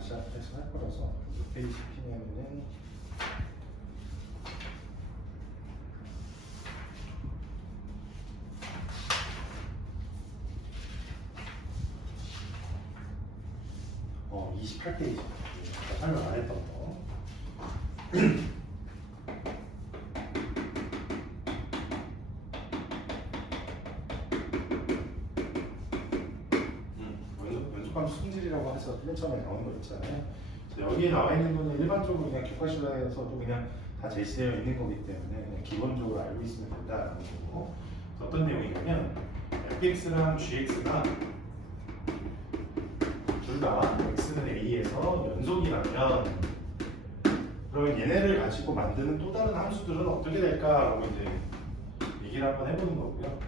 다시 할 거라서 몇 페이지 피냐면은 28페이지. 아까 설명 안 했던 거. 연속함수 성질이라고 해서 맨 처음에 나오는 거 있잖아요. 여기에 나와 있는 거는 일반적으로 그냥 교과실에서도 그냥 다 제시되어 있는 거기 때문에 그냥 기본적으로 알고 있으면 된다라는 거고. 어떤 내용이냐면 fx랑 gx가 둘 다 x는 a에서 연속이라면 그러면 얘네를 가지고 만드는 또 다른 함수들은 어떻게 될까라고 이제 얘기를 한번 해보는 거고요.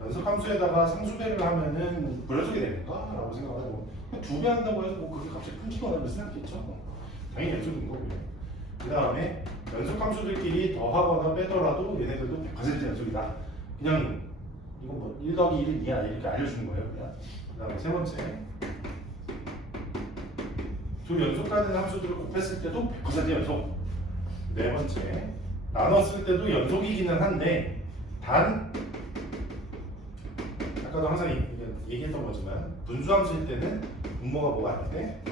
연속 함수에다가 상수배를 하면은 불연속이 되는가라고 생각하고 두 배 한다고 해서 뭐 그게 갑자기 끊기거나 그러진 않겠죠. 당연히 연속인 거고요. 그 다음에 연속 함수들끼리 더하거나 빼더라도 얘네들도 100% 연속이다. 그냥 이거 뭐 1 더하기 1은 2 아니야 이렇게 알려주는 거예요. 그냥. 그 다음에 세 번째 두 연속하는 함수들을 곱했을 때도 100% 연속. 네 번째 나눴을 때도 연속이기는 한데 단 아까도 항상 얘기했던 거지만 분수함수일 때는 분모가 뭐가 안 돼?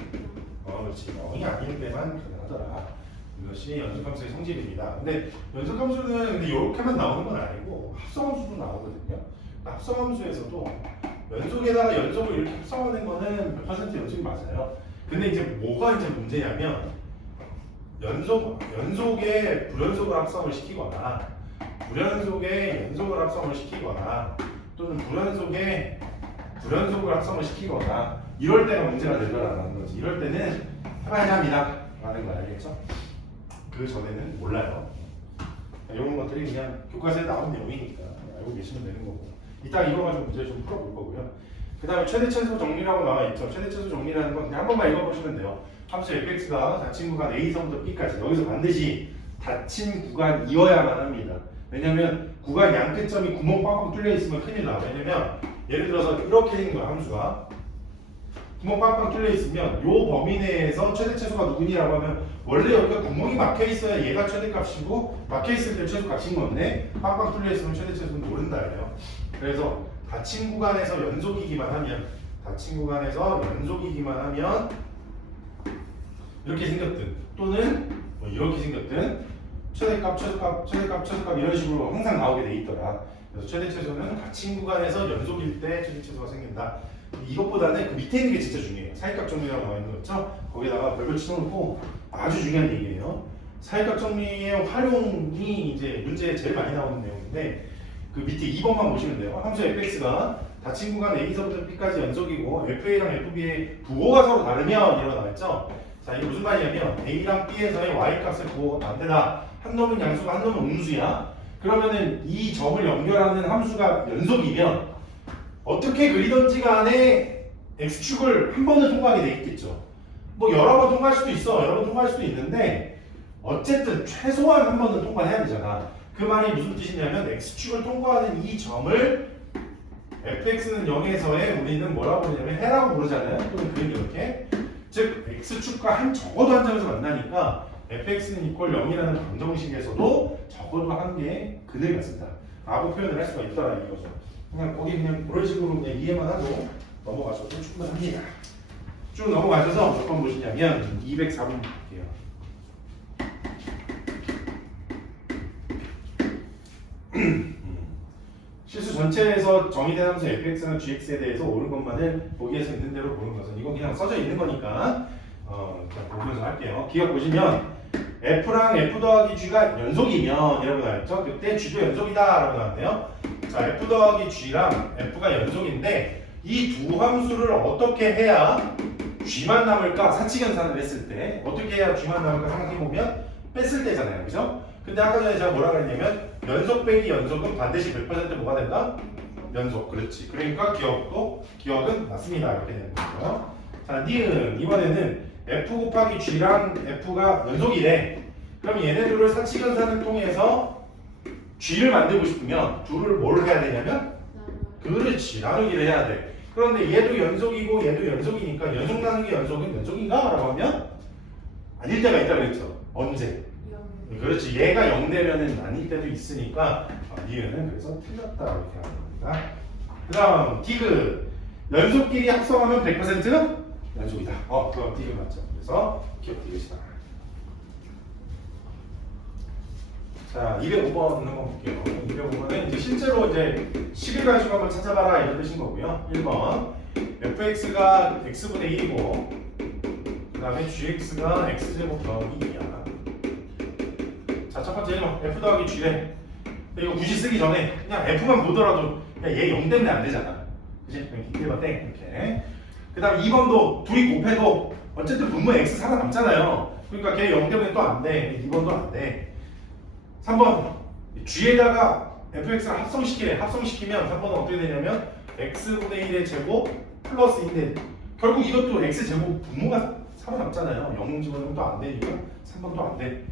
그렇지 0이 아닐 때만 가능하더라. 이것이 연속함수의 성질입니다. 근데 연속함수는 이렇게만 나오는 건 아니고 합성함수도 나오거든요. 합성함수에서도 연속에다가 연속을 이렇게 합성하는 거는 100% 연속이 맞아요. 근데 이제 뭐가 이제 문제냐면 연속에 불연속을 합성을 시키거나 불연속에 연속을 합성을 시키거나 또는 불연속에 불연속을 합성을 시키거나 이럴 때가 문제가 되더라는 거지. 이럴 때는 해봐야 합니다 라는 거 알겠죠? 그 전에는 몰라요. 이런 것들이 그냥 교과서에 나온 내용이니까 알고 계시면 되는 거고 이따 이거 가지고 문제 좀 풀어볼 거고요. 그 다음에 최대최소 정리라고 나와 있죠. 최대최소 정리라는 건 그냥 한 번만 읽어보시면 돼요. 함수 fx가 닫힌 구간 a서부터 b까지 여기서 반드시 닫힌 구간이어야만 합니다. 왜냐면 구간 양 끝점이 구멍 빵빵 뚫려 있으면 큰일 나. 왜냐면 예를 들어서 이렇게 생긴 거야 함수가 구멍 빵빵 뚫려 있으면 요 범위 내에서 최대 최소가 누구니라고 하면 원래 여기가 구멍이 막혀 있어야 얘가 최대값이고 막혀 있을 때 최소값인 건데 빵빵 뚫려 있으면 최대 최소는 모른다예요. 그래서 닫힌 구간에서 연속이기만 하면 이렇게 생겼든 또는 뭐 이렇게 생겼든 최대값 이런 식으로 항상 나오게 돼 있더라. 그래서 최대 최소는 닫힌 구간에서 연속일 때 최대 최소가 생긴다. 이것보다는 그 밑에 있는 게 진짜 중요해요. 사이값 정리라고 나와 있는 거 있죠? 거기다가 별별 치워놓고 아주 중요한 얘기예요. 사이값 정리의 활용이 이제 문제에 제일 많이 나오는 내용인데 그 밑에 2번만 보시면 돼요. 함수 fx가 닫힌 구간 a서부터 b까지 연속이고 fa랑 fb의 부호가 서로 다르면 이라고 나왔죠? 자, 이게 무슨 말이냐면 a랑 b에서의 y값을 부호가 반대다. 한 놈은 양수가 한 놈은 음수야. 그러면은 이 점을 연결하는 함수가 연속이면 어떻게 그리던지 간에 x축을 한 번은 통과하게 돼 있겠죠. 뭐 여러 번 통과할 수도 있어. 여러 번 통과할 수도 있는데 어쨌든 최소한 한 번은 통과해야 되잖아. 그 말이 무슨 뜻이냐면 x축을 통과하는 이 점을 fx는 0에서의 우리는 뭐라고 부르냐면 해라고 부르잖아요. 또는 그림 이렇게. 즉 x축과 적어도 한 점에서 만나니까 fx는 이퀄 0이라는 방정식에서도 적어도 한 개의 근을 갖습니다. 라고 표현을 할 수가 있다라는 거죠. 그냥 거기 그냥 그런 식으로 그냥 이해만 하고 넘어가셔도 충분합니다. 쭉 넘어가셔서 몇 번 보시냐면 204번 볼게요. 실수 전체에서 정의된 함수 fx나 gx에 대해서 옳은 것만을 보기에서 있는 대로 보는 것은 이건 그냥 써져 있는 거니까 그냥 보면서 할게요. 기억 보시면 f랑 f 더하기 g가 연속이면 이라고 나왔죠. 그때 g도 연속이다 라고 나왔네요. 자, f 더하기 g랑 f가 연속인데 이 두 함수를 어떻게 해야 g만 남을까? 사칙연산을 했을 때 어떻게 해야 g만 남을까 생각해보면 뺐을 때잖아요. 그죠? 근데 아까 전에 제가 뭐라 그랬냐면 연속 빼기 연속은 반드시 100% 뭐가 된다? 연속. 그렇지. 그러니까 기억은 맞습니다. 이렇게 되는 거죠. 자, 니은 이번에는 f 곱하기 g랑 f가 연속이래. 그럼 얘네들을 사칙연산을 통해서 g를 만들고 싶으면 둘을 뭘 해야 되냐면 그렇지. 나누기를 해야 돼. 그런데 얘도 연속이고 얘도 연속이니까 연속 나누기 연속은 연속인가? 라고 하면 아닐 때가 있다 그랬죠. 언제? 그렇지. 얘가 0 되면은 아닐 때도 있으니까 니은은 그래서 틀렸다 이렇게 하는 겁니다. 그 다음 디귿. 연속끼리 합성하면 100% 연속이다. 그럼 디귿 맞죠. 그래서 기억 디귿이다. 자, 205번 한번 볼게요. 205번은 이제 실제로 이제 10일 가지고 한번 찾아봐라 이런 뜻인 거고요. 1번 fx가 x분의 1이고 그 다음에 gx가 x제곱 더하기 2야. 자, 첫 번째 1번 f 더하기 g래. 이거 굳이 쓰기 전에 그냥 f만 보더라도 그냥 얘 0 때문에 안 되잖아. 그치? 그냥 땡 이렇게. 그 다음 2번도 둘이 곱해도 어쨌든 분모 x 살아남잖아요. 그러니까 걔 0 때문에 또 안 돼. 2번도 안 돼. 3번 g에다가 fx를 합성시키래. 합성시키면 3번은 어떻게 되냐면 x분의 1의 제곱 플러스 2인데 결국 이것도 x제곱 분모가 살아남잖아요. 0 집어넣으면 또 안 되니까 3번도 안 돼.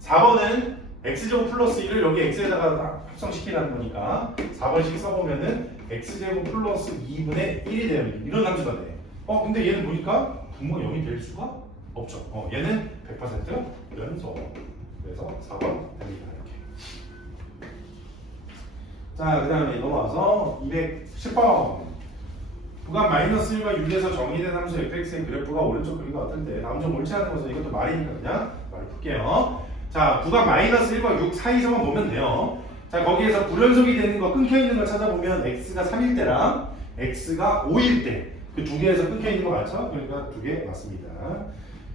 4번은 x제곱 플러스 1을 여기 x에다가 합성시키라는 거니까 4번씩 써보면은 x제곱 플러스 2분의 1이 돼요. 이런 함수가 돼. 근데 얘는 보니까 분모가 0이 될 수가 없죠. 얘는 100% 연속. 그래서 4번 됩니다. 이렇게. 자, 그 다음에 넘어와서 210번. 구간 마이너스 1과 6에서 정의된 함수 fx의 그래프가 오른쪽 그림과 어떤데 다음 점 옳지 않은 것은 이것도 말이니까 그냥 말 풀게요. 자, 구간 마이너스 1과 6 사이서만 보면 돼요. 자, 거기에서 불연속이 되는 거 끊겨 있는 거 찾아보면 x가 3일 때랑 x가 5일 때 그 두 개에서 끊겨 있는 거 맞죠? 그러니까 두 개 맞습니다.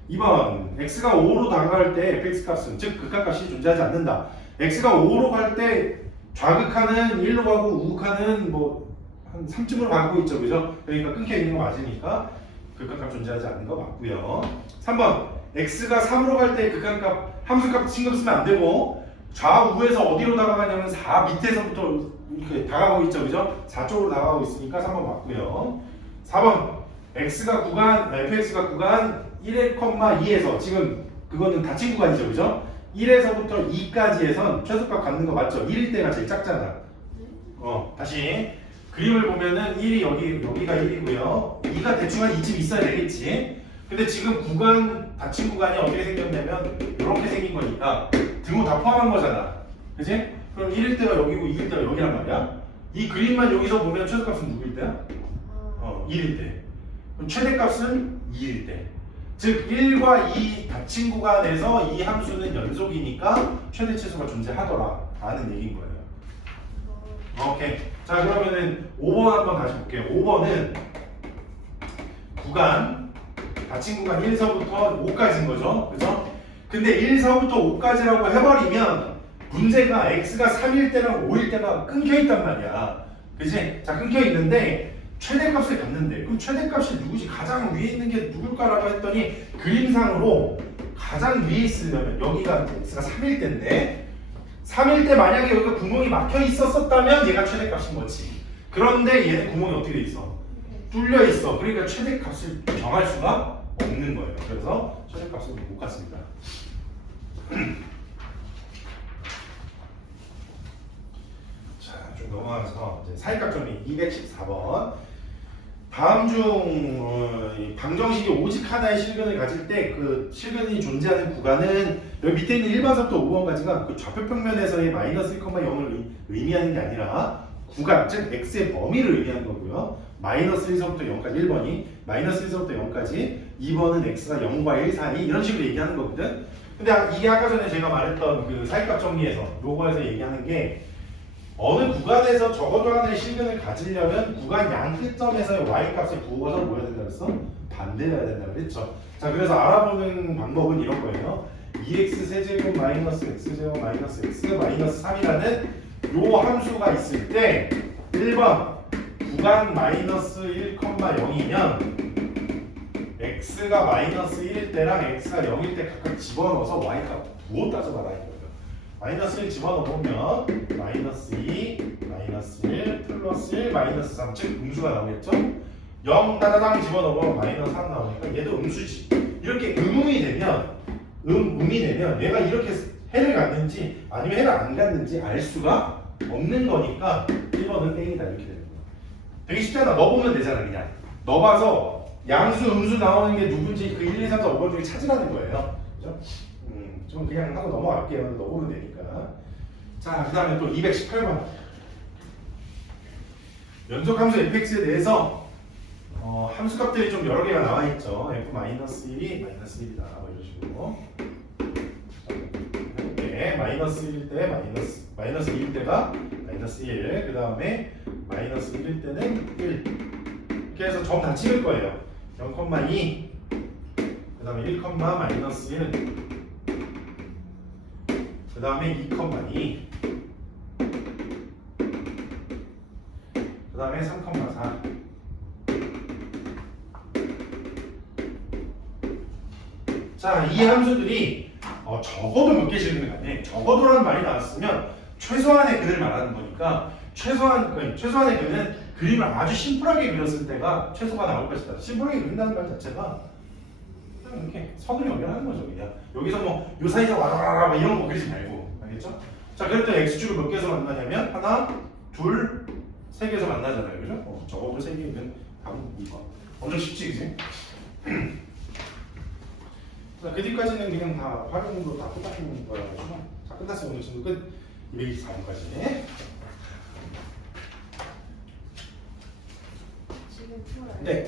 2번 x가 5로 다가갈 때 fx 값은 즉 극한값이 존재하지 않는다. x가 5로 갈 때 좌극하는 1로 가고 우극하는 뭐 한 3쯤으로 가고 있죠, 그죠? 그러니까 끊겨 있는 거 맞으니까 극한값 존재하지 않는 거 맞고요. 3번 x가 3으로 갈 때 극한값 함수값 신경 쓰면 안 되고 좌우에서 어디로 다가가냐면 4 밑에서부터 이렇게 다가가고 있죠, 그죠? 4쪽으로 다가가고 있으니까 3번 맞고요. 4번 fx가 구간 1,2에서 지금 그거는 닫힌 구간이죠, 그죠? 1에서부터 2까지에선 최소값 갖는 거 맞죠? 1일 때가 제일 작잖아. 다시 그림을 보면은 1이 여기가 1이고요. 2가 대충 한 이쯤 있어야 되겠지. 근데 지금 구간 닫힌 구간이 어떻게 생겼냐면 이렇게 생긴 거니까 등호 다 포함한 거잖아. 그치? 그럼 1일 때가 여기고 2일 때가 여기란 말이야. 이 그림만 여기서 보면 최소값은 누구일 때야? 1일 때. 그럼 최대값은 2일 때. 즉 1과 2 닫힌 구간에서 이 함수는 연속이니까 최대 최소가 존재하더라 라는 얘기인 거예요. 오케이. 자, 그러면은 5번 한번 다시 볼게요. 5번은 구간 닫힌 구간 1서부터 5까지인 거죠. 그죠? 근데 1서부터 5까지라고 해버리면 문제가 x가 3일 때랑 5일 때가 끊겨 있단 말이야. 그치? 자, 끊겨 있는데 최대값을 갖는데 그럼 최대값이 누구지? 가장 위에 있는 게 누굴까라고 했더니 그림상으로 가장 위에 있으려면 여기가 x가 3일 때인데 3일 때 만약에 여기가 구멍이 막혀 있었다면 얘가 최대값인 거지. 그런데 얘는 구멍이 어떻게 돼 있어? 뚫려 있어. 그러니까 최대값을 정할 수가 없는 거예요. 그래서 최대값을 못 갖습니다. 자, 좀 넘어가서 이제 사이값 정리 214번. 다음 중 방정식이 오직 하나의 실근을 가질 때 그 실근이 존재하는 구간은 여기 밑에 있는 1번서부터 5번까지가 그 좌표평면에서의 마이너스 1,0을 의미하는 게 아니라 구간, 즉 x의 범위를 의미하는 거고요. 마이너스 1서부터 0까지 1번이 마이너스 1서부터 0까지 2번은 x가 0과 1 사이 이런 식으로 얘기하는 거거든. 근데 이게 아까 전에 제가 말했던 그 사이값 정리에서 요거에서 얘기하는 게 어느 구간에서 적어도 하나의 실근을 가지려면 구간 양 끝점에서의 y값을 부호가 뭐야 된다 그랬어? 반대해야 된다 그랬죠. 자, 그래서 알아보는 방법은 이런 거예요. 2x 세제곱 마이너스 x제곱 마이너스 x 마이너스 3이라는 요 함수가 있을 때 1번 구간 마이너스 1,0이면 x가 마이너스 1일 때랑 x가 0일 때 각각 집어넣어서 y값 부호 따져봐라 이거예요. 마이너스 1 집어넣으면 마이너스 2, 마이너스 1, 플러스 1, 마이너스 3 즉 음수가 나오겠죠? 0 따다당 집어넣으면 마이너스 3 나오니까 얘도 음수지. 이렇게 음이 되면 음이 되면 얘가 이렇게 해를 갖는지 아니면 해를 안 갖는지 알 수가 없는 거니까 1번은 땡이다 이렇게 되는 거야. 되게 쉽잖아. 넣어보면 되잖아. 그냥 넣어봐서 양수, 음수 나오는 게 누군지 그 1, 2, 3, 4, 5번 중에 찾으라는 거예요. 그죠? 좀 그냥 하고 넘어갈게요. 넣어보면 되니까. 자, 그 다음에 또 218번. 연속함수 fx에 대해서 함수값들이 좀 여러 개가 나와 있죠. f-1이 마이너스 1이다. 뭐 이런 식으로. 네, 마이너스 1일 때 마이너스 2일 때가 마이너스 1. 그 다음에 마이너스 1일 때는 1. 이렇게 해서 점 다 찍을 거예요. 0,2. 그 다음에 1, 마이너스 1. 그 다음에 2,2. 그 다음에 3,4. 자, 이 함수들이 적어도 몇 개씩 있는 거 아니에요? 적어도라는 말이 나왔으면 최소한의 근을 말하는 거니까 최소한의 근은 그림을 아주 심플하게 그렸을 때가 최소가 나올 것이다. 심플하게 그린다는 말 자체가 그냥 이렇게 선을 연결하는 거죠. 그냥 여기서 뭐 요 사이에서 와라라라 이런 거 그리지 말고 알겠죠? 자, 그럴 때 x축을 몇 개에서 만나냐면 하나, 둘, 세 개에서 만나잖아요. 그죠? 적어도 세 개는 답은 2번. 엄청 쉽지, 그지? 자, 그 뒤까지는 그냥 다 활용도 다 똑같은 거여가지고 자, 끝났어요. 오늘 친구 끝. 224번까지. 지금 풀어요. 네.